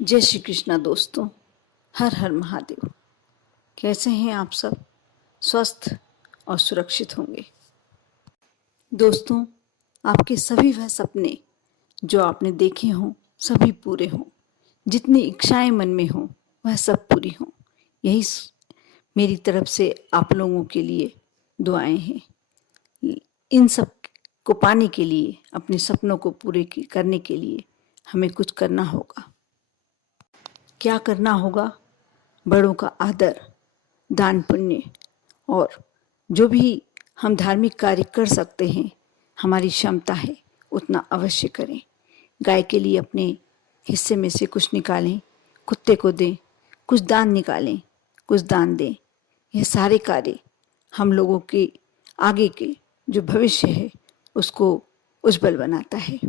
जय श्री कृष्णा दोस्तों। हर हर महादेव। कैसे हैं आप सब? स्वस्थ और सुरक्षित होंगे। दोस्तों, आपके सभी वह सपने जो आपने देखे हों सभी पूरे हों, जितनी इच्छाएं मन में हों वह सब पूरी हों, यही मेरी तरफ से आप लोगों के लिए दुआएं हैं। इन सब को पाने के लिए, अपने सपनों को पूरे करने के लिए हमें कुछ करना होगा। क्या करना होगा? बड़ों का आदर, दान पुण्य और जो भी हम धार्मिक कार्य कर सकते हैं, हमारी क्षमता है उतना अवश्य करें। गाय के लिए अपने हिस्से में से कुछ निकालें, कुत्ते को दें, कुछ दान निकालें, कुछ दान दें। यह सारे कार्य हम लोगों के आगे के जो भविष्य है उसको उज्जवल बनाता है।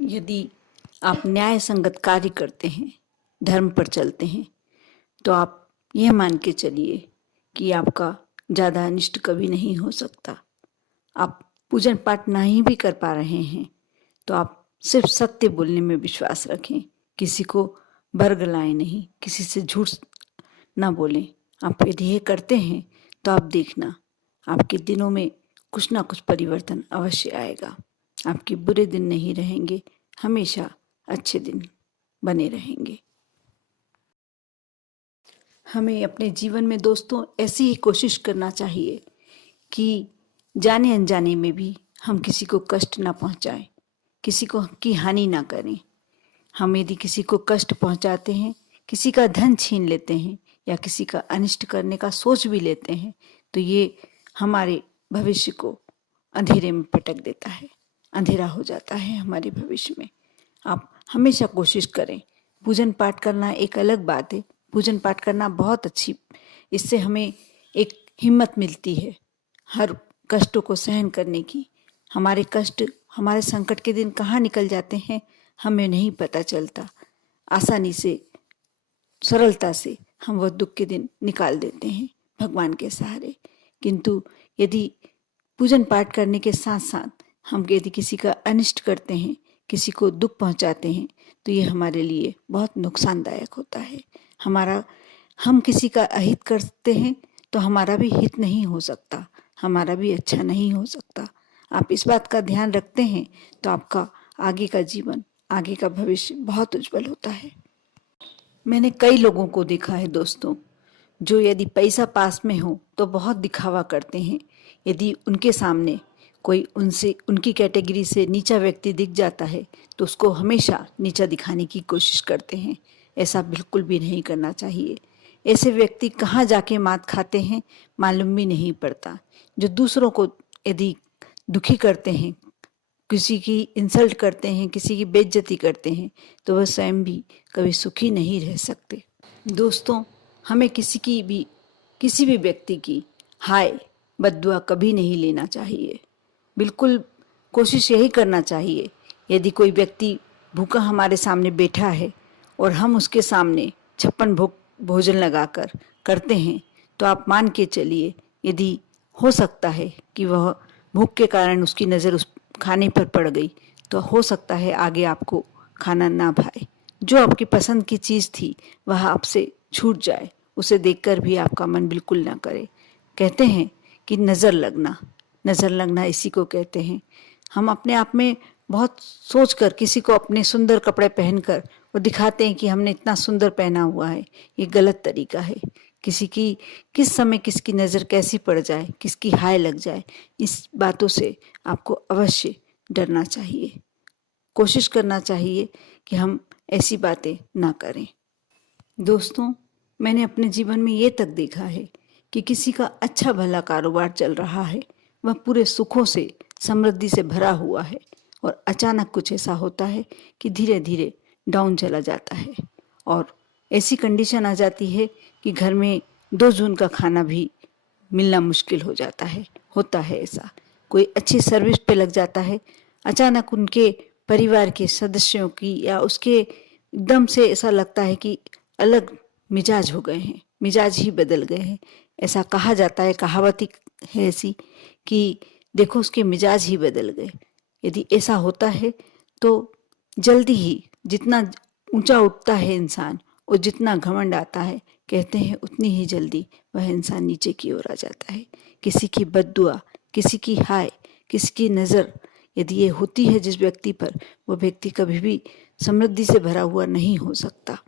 यदि आप न्याय संगत कार्य करते हैं, धर्म पर चलते हैं, तो आप यह मान के चलिए कि आपका ज़्यादा अनिष्ट कभी नहीं हो सकता। आप पूजन पाठ नहीं भी कर पा रहे हैं तो आप सिर्फ सत्य बोलने में विश्वास रखें, किसी को बरगलाएं नहीं, किसी से झूठ ना बोलें। आप यदि ये करते हैं तो आप देखना आपके दिनों में कुछ ना कुछ परिवर्तन अवश्य आएगा। आपके बुरे दिन नहीं रहेंगे, हमेशा अच्छे दिन बने रहेंगे। हमें अपने जीवन में दोस्तों ऐसी ही कोशिश करना चाहिए कि जाने अनजाने में भी हम किसी को कष्ट ना पहुंचाएं, किसी को की हानि ना करें। हम यदि किसी को कष्ट पहुंचाते हैं, किसी का धन छीन लेते हैं या किसी का अनिष्ट करने का सोच भी लेते हैं तो ये हमारे भविष्य को अंधेरे में पटक देता है, अंधेरा हो जाता है हमारे भविष्य में। आप हमेशा कोशिश करें। पूजन पाठ करना एक अलग बात है, पूजन पाठ करना बहुत अच्छी, इससे हमें एक हिम्मत मिलती है हर कष्टों को सहन करने की। हमारे कष्ट, हमारे संकट के दिन कहाँ निकल जाते हैं हमें नहीं पता चलता। आसानी से, सरलता से हम वह दुख के दिन निकाल देते हैं भगवान के सहारे। किंतु यदि पूजन पाठ करने के साथ साथ हम यदि किसी का अनिष्ट करते हैं, किसी को दुख पहुंचाते हैं तो ये हमारे लिए बहुत नुकसानदायक होता है। हम किसी का अहित करते हैं तो हमारा भी हित नहीं हो सकता, हमारा भी अच्छा नहीं हो सकता। आप इस बात का ध्यान रखते हैं तो आपका आगे का जीवन, आगे का भविष्य बहुत उज्जवल होता है। मैंने कई लोगों को देखा है दोस्तों, जो यदि पैसा पास में हो तो बहुत दिखावा करते हैं। यदि उनके सामने कोई उनसे, उनकी कैटेगरी से नीचा व्यक्ति दिख जाता है तो उसको हमेशा नीचा दिखाने की कोशिश करते हैं। ऐसा बिल्कुल भी नहीं करना चाहिए। ऐसे व्यक्ति कहाँ जाके मात खाते हैं मालूम भी नहीं पड़ता। जो दूसरों को यदि दुखी करते हैं, किसी की इंसल्ट करते हैं, किसी की बेइज्जती करते हैं तो वह स्वयं भी कभी सुखी नहीं रह सकते। दोस्तों, हमें किसी भी व्यक्ति की हाय बद्दुआ कभी नहीं लेना चाहिए। बिल्कुल कोशिश यही करना चाहिए, यदि कोई व्यक्ति भूखा हमारे सामने बैठा है और हम उसके सामने 56 भोजन लगाकर करते हैं तो आप मान के चलिए, यदि हो सकता है कि वह भूख के कारण उसकी नज़र उस खाने पर पड़ गई तो हो सकता है आगे आपको खाना ना भाए। जो आपकी पसंद की चीज़ थी वह आपसे छूट जाए, उसे देखकर भी आपका मन बिल्कुल ना करे। कहते हैं कि नज़र लगना इसी को कहते हैं। हम अपने आप में बहुत सोचकर किसी को अपने सुंदर कपड़े पहनकर वो दिखाते हैं कि हमने इतना सुंदर पहना हुआ है। ये गलत तरीका है। किसी की किस समय किसकी नज़र कैसी पड़ जाए, किसकी हाय लग जाए, इस बातों से आपको अवश्य डरना चाहिए। कोशिश करना चाहिए कि हम ऐसी बातें ना करें। दोस्तों, मैंने अपने जीवन में ये तक देखा है कि किसी का अच्छा भला कारोबार चल रहा है, वह पूरे सुखों से, समृद्धि से भरा हुआ है और अचानक कुछ ऐसा होता है कि धीरे धीरे डाउन चला जाता है और ऐसी कंडीशन आ जाती है कि घर में 2 जून का खाना भी मिलना मुश्किल हो जाता है। होता है ऐसा। कोई अच्छी सर्विस पे लग जाता है, अचानक उनके परिवार के सदस्यों की या उसके एकदम से ऐसा लगता है कि अलग मिजाज हो गए हैं, मिजाज ही बदल गए हैं। ऐसा कहा जाता है, कहावत है ऐसी कि देखो उसके मिजाज ही बदल गए। यदि ऐसा होता है तो जल्दी ही जितना ऊंचा उठता है इंसान और जितना घमंड आता है, कहते हैं उतनी ही जल्दी वह इंसान नीचे की ओर आ जाता है। किसी की बद्दुआ, किसी की हाय, किसी की नज़र यदि ये होती है जिस व्यक्ति पर, वो व्यक्ति कभी भी समृद्धि से भरा हुआ नहीं हो सकता।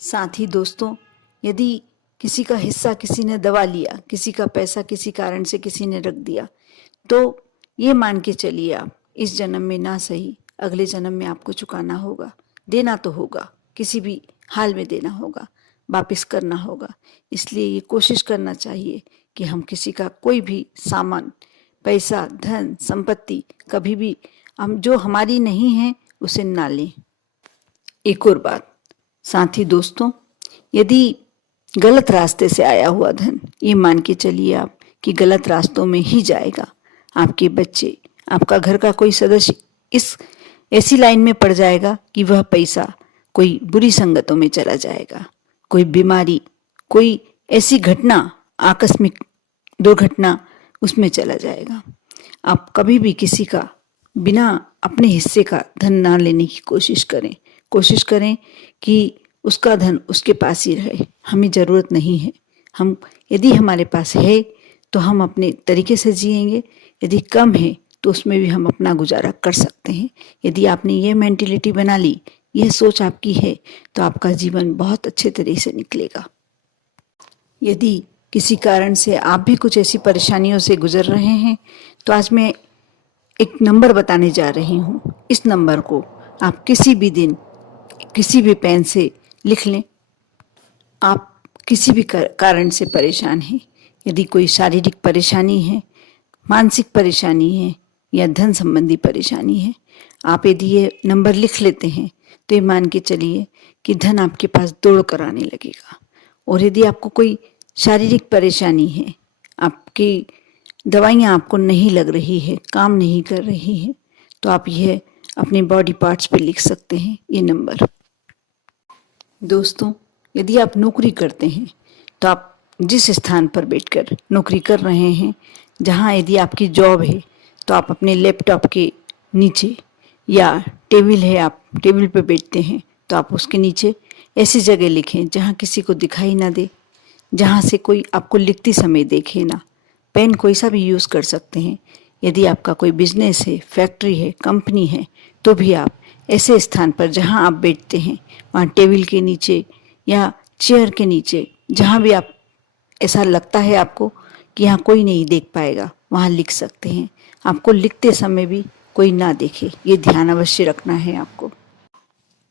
साथ ही दोस्तों, यदि किसी का हिस्सा किसी ने दबा लिया, किसी का पैसा किसी कारण से किसी ने रख दिया, तो ये मान के चलिए आप इस जन्म में ना सही, अगले जन्म में आपको चुकाना होगा। देना तो होगा, किसी भी हाल में देना होगा, वापस करना होगा। इसलिए ये कोशिश करना चाहिए कि हम किसी का कोई भी सामान, पैसा, धन, संपत्ति कभी भी हम जो हमारी नहीं है उसे ना लें। एक और बात, साथ ही दोस्तों, यदि गलत रास्ते से आया हुआ धन, ये मान के चलिए आप कि गलत रास्तों में ही जाएगा। आपके बच्चे, आपका घर का कोई सदस्य इस ऐसी लाइन में पड़ जाएगा कि वह पैसा कोई बुरी संगतों में चला जाएगा, कोई बीमारी, कोई ऐसी घटना, आकस्मिक दुर्घटना, उसमें चला जाएगा। आप कभी भी किसी का बिना अपने हिस्से का धन ना लेने की कोशिश करें। कोशिश करें कि उसका धन उसके पास ही रहे, हमें ज़रूरत नहीं है। हम यदि हमारे पास है तो हम अपने तरीके से जिएंगे, यदि कम है तो उसमें भी हम अपना गुजारा कर सकते हैं। यदि आपने ये मेंटिलिटी बना ली, यह सोच आपकी है, तो आपका जीवन बहुत अच्छे तरीके से निकलेगा। यदि किसी कारण से आप भी कुछ ऐसी परेशानियों से गुजर रहे हैं, तो आज मैं एक नंबर बताने जा रही हूँ। इस नंबर को आप किसी भी दिन किसी भी पेन से लिख लें। आप किसी भी कारण से परेशान हैं, यदि कोई शारीरिक परेशानी है, मानसिक परेशानी है या धन संबंधी परेशानी है, आप यदि ये नंबर लिख लेते हैं तो ये मान के चलिए कि धन आपके पास दौड़ कर आने लगेगा। और यदि आपको कोई शारीरिक परेशानी है, आपकी दवाइयाँ आपको नहीं लग रही है, काम नहीं कर रही है, तो आप यह अपने बॉडी पार्ट्स पे लिख सकते हैं ये नंबर। दोस्तों, यदि आप नौकरी करते हैं तो आप जिस स्थान पर बैठकर नौकरी कर रहे हैं, जहां यदि आपकी जॉब है, तो आप अपने लैपटॉप के नीचे या टेबल है, आप टेबल पर बैठते हैं तो आप उसके नीचे ऐसी जगह लिखें जहां किसी को दिखाई ना दे, जहां से कोई आपको लिखते समय देखे ना। पेन कोई सा भी यूज़ कर सकते हैं। यदि आपका कोई बिजनेस है, फैक्ट्री है, कंपनी है, तो भी आप ऐसे स्थान पर जहां आप बैठते हैं, वहां टेबल के नीचे या चेयर के नीचे, जहां भी आप ऐसा लगता है आपको कि यहाँ कोई नहीं देख पाएगा, वहाँ लिख सकते हैं। आपको लिखते समय भी कोई ना देखे, ये ध्यान अवश्य रखना है आपको।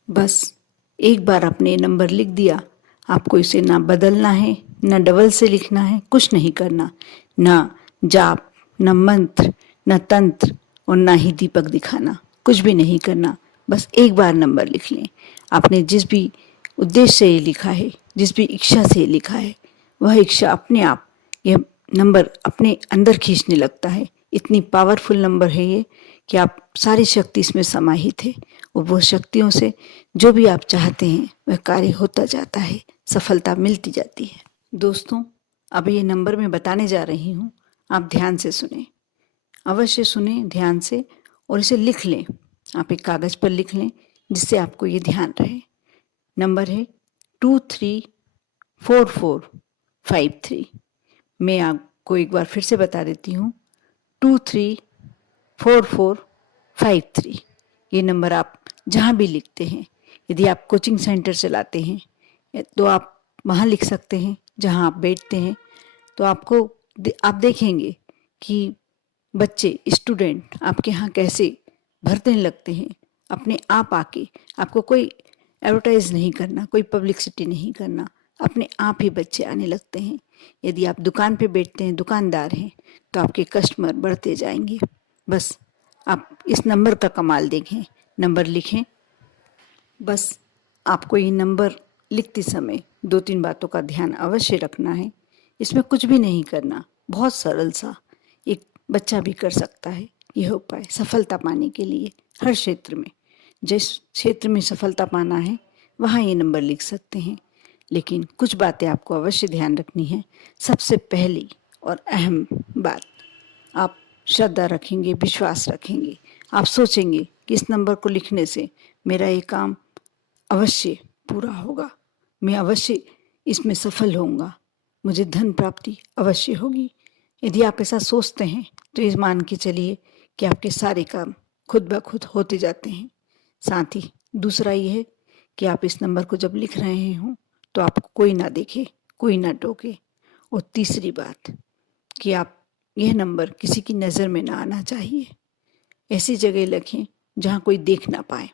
बस एक बार आपने नंबर लिख दिया, आपको इसे ना बदलना है, ना डबल से लिखना है, कुछ नहीं करना, ना जाप, ना मंत्र, ना तंत्र और ना ही दीपक दिखाना, कुछ भी नहीं करना। बस एक बार नंबर लिख लें। आपने जिस भी उद्देश्य से ये लिखा है, जिस भी इच्छा से लिखा है, वह इच्छा अपने आप यह नंबर अपने अंदर खींचने लगता है। इतनी पावरफुल नंबर है ये कि आप सारी शक्ति इसमें समाहित है, और वो शक्तियों से जो भी आप चाहते हैं वह कार्य होता जाता है, सफलता मिलती जाती है। दोस्तों, अब ये नंबर मैं बताने जा रही हूँ, आप ध्यान से सुने, अवश्य सुने ध्यान से, और इसे लिख लें। आप एक कागज पर लिख लें जिससे आपको ये ध्यान रहे। नंबर है 234453। मैं आपको एक बार फिर से बता देती हूँ, 234453। ये नंबर आप जहाँ भी लिखते हैं, यदि आप कोचिंग सेंटर चलाते हैं तो आप वहाँ लिख सकते हैं, जहाँ आप बैठते हैं। तो आप देखेंगे कि बच्चे, स्टूडेंट आपके यहाँ कैसे भरने लगते हैं अपने आप आके। आपको कोई एडवर्टाइज नहीं करना, कोई पब्लिसिटी नहीं करना, अपने आप ही बच्चे आने लगते हैं। यदि आप दुकान पे बैठते हैं, दुकानदार हैं, तो आपके कस्टमर बढ़ते जाएंगे। बस आप इस नंबर का कमाल देखें, नंबर लिखें। बस आपको ये नंबर लिखते समय 2-3 बातों का ध्यान अवश्य रखना है। इसमें कुछ भी नहीं करना, बहुत सरल सा, एक बच्चा भी कर सकता है यह उपाय सफलता पाने के लिए। हर क्षेत्र में, जिस क्षेत्र में सफलता पाना है वहाँ ये नंबर लिख सकते हैं। लेकिन कुछ बातें आपको अवश्य ध्यान रखनी है। सबसे पहली और अहम बात, आप श्रद्धा रखेंगे, विश्वास रखेंगे। आप सोचेंगे कि इस नंबर को लिखने से मेरा ये काम अवश्य पूरा होगा, मैं अवश्य इसमें सफल होऊंगा, मुझे धन प्राप्ति अवश्य होगी। यदि आप ऐसा सोचते हैं तो ये मान के चलिए कि आपके सारे काम खुद ब खुद होते जाते हैं। साथ ही दूसरा ये है कि आप इस नंबर को जब लिख रहे हों तो आपको कोई ना देखे, कोई ना टोके। और तीसरी बात कि आप यह नंबर किसी की नज़र में ना आना चाहिए, ऐसी जगह लिखें जहाँ कोई देख ना पाए।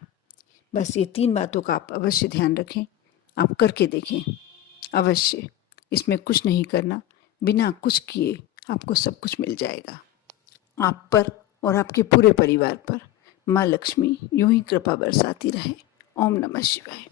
बस ये 3 बातों का आप अवश्य ध्यान रखें, आप करके देखें अवश्य। इसमें कुछ नहीं करना, बिना कुछ किए आपको सब कुछ मिल जाएगा। आप पर और आपके पूरे परिवार पर माँ लक्ष्मी यूं ही कृपा बरसाती रहे। ओम नमः शिवाय।